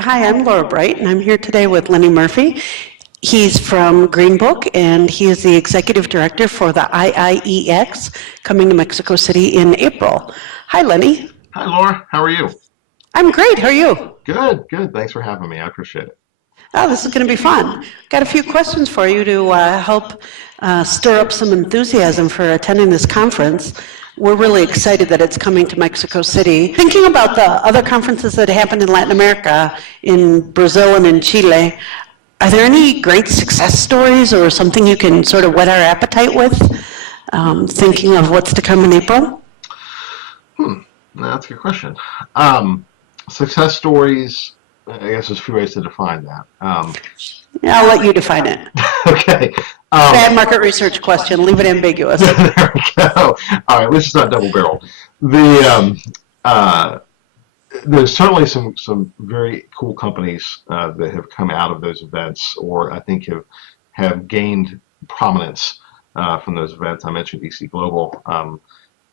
Hi, I'm Laura Bright, and I'm here today with Lenny Murphy. He's from Green Book, and he is the executive director for the IIeX coming to Mexico City in April. Hi, Lenny. Hi, Laura. How are you? I'm great. How are you? Good, good. Thanks for having me. I appreciate it. Oh, this is going to be fun. Got a few questions for you to help stir up some enthusiasm for attending this conference. We're really excited that it's coming to Mexico City. Thinking about the other conferences that happened in Latin America, in Brazil and in Chile, are there any great success stories or something you can sort of whet our appetite with, thinking of what's to come in April? That's a good question. Success stories, I guess there's a few ways to define that. Yeah, I'll let you define it. Okay. Bad market research question. Leave it ambiguous. There we go. All right, let's just not double barrel. There's certainly some very cool companies that have come out of those events, or I think have gained prominence from those events. I mentioned EC Global, although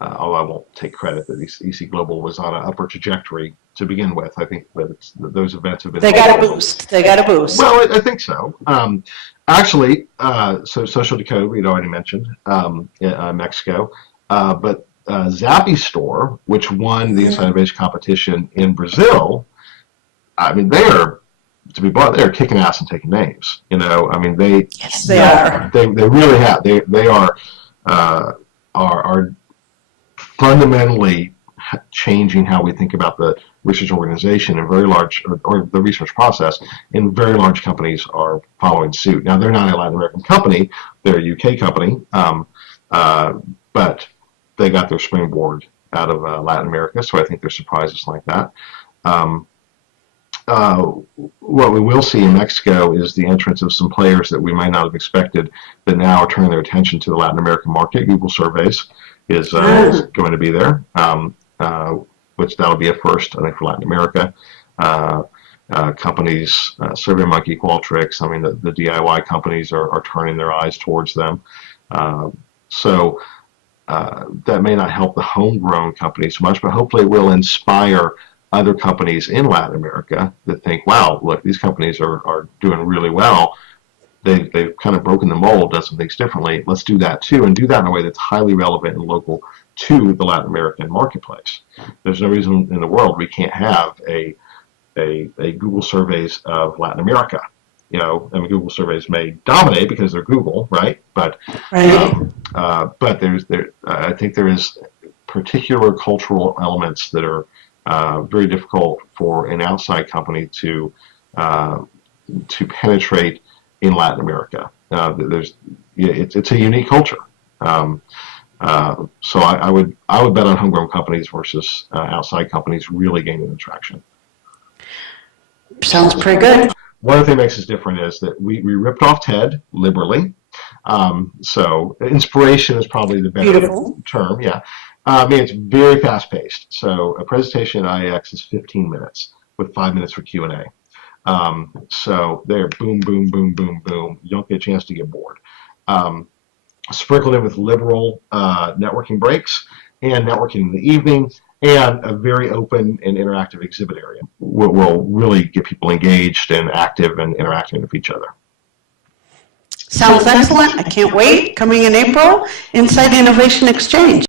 I won't take credit that EC Global was on an upward trajectory to begin with. I think that those events have been. They got a boost. They got a boost. Well, I think so. Actually, so Social Decode, we'd already mentioned, in Mexico, but Zappy Store, which won the Inside Innovation competition in Brazil, I mean, they're kicking ass and taking names. You know, I mean, yes, they are. They really have. They are fundamentally changing how we think about the research organization and very large, or the research process, and very large companies are following suit. Now, they're not a Latin American company, they're a UK company, but they got their springboard out of Latin America, so I think there's surprises like that. What we will see in Mexico is the entrance of some players that we might not have expected that now are turning their attention to the Latin American market. Google Surveys is going to be there, which that'll be a first, I think, for Latin America. Companies, SurveyMonkey, Qualtrics, I mean, the DIY companies are turning their eyes towards them. So that may not help the homegrown companies much, but hopefully it will inspire other companies in Latin America that think, wow, look, these companies are doing really well. They've kind of broken the mold, done some things differently. Let's do that too, and do that in a way that's highly relevant and local to the Latin American marketplace. There's no reason in the world we can't have a Google Surveys of Latin America. You know, I mean, Google Surveys may dominate because they're Google, right? But I think there is particular cultural elements that are very difficult for an outside company to penetrate in Latin America. It's a unique culture. So I would bet on homegrown companies versus outside companies really gaining traction. Sounds pretty good. One of the things that makes us different is that we ripped off TED liberally. So inspiration is probably the better term. Yeah. I mean, it's very fast paced. So a presentation at IIeX is 15 minutes with 5 minutes for Q&A. So they're boom, boom, boom, boom, boom. You don't get a chance to get bored. Sprinkled in with liberal networking breaks and networking in the evening, and a very open and interactive exhibit area will really get people engaged and active and interacting with each other. Sounds excellent. I can't wait. Coming in April, Inside Innovation Exchange.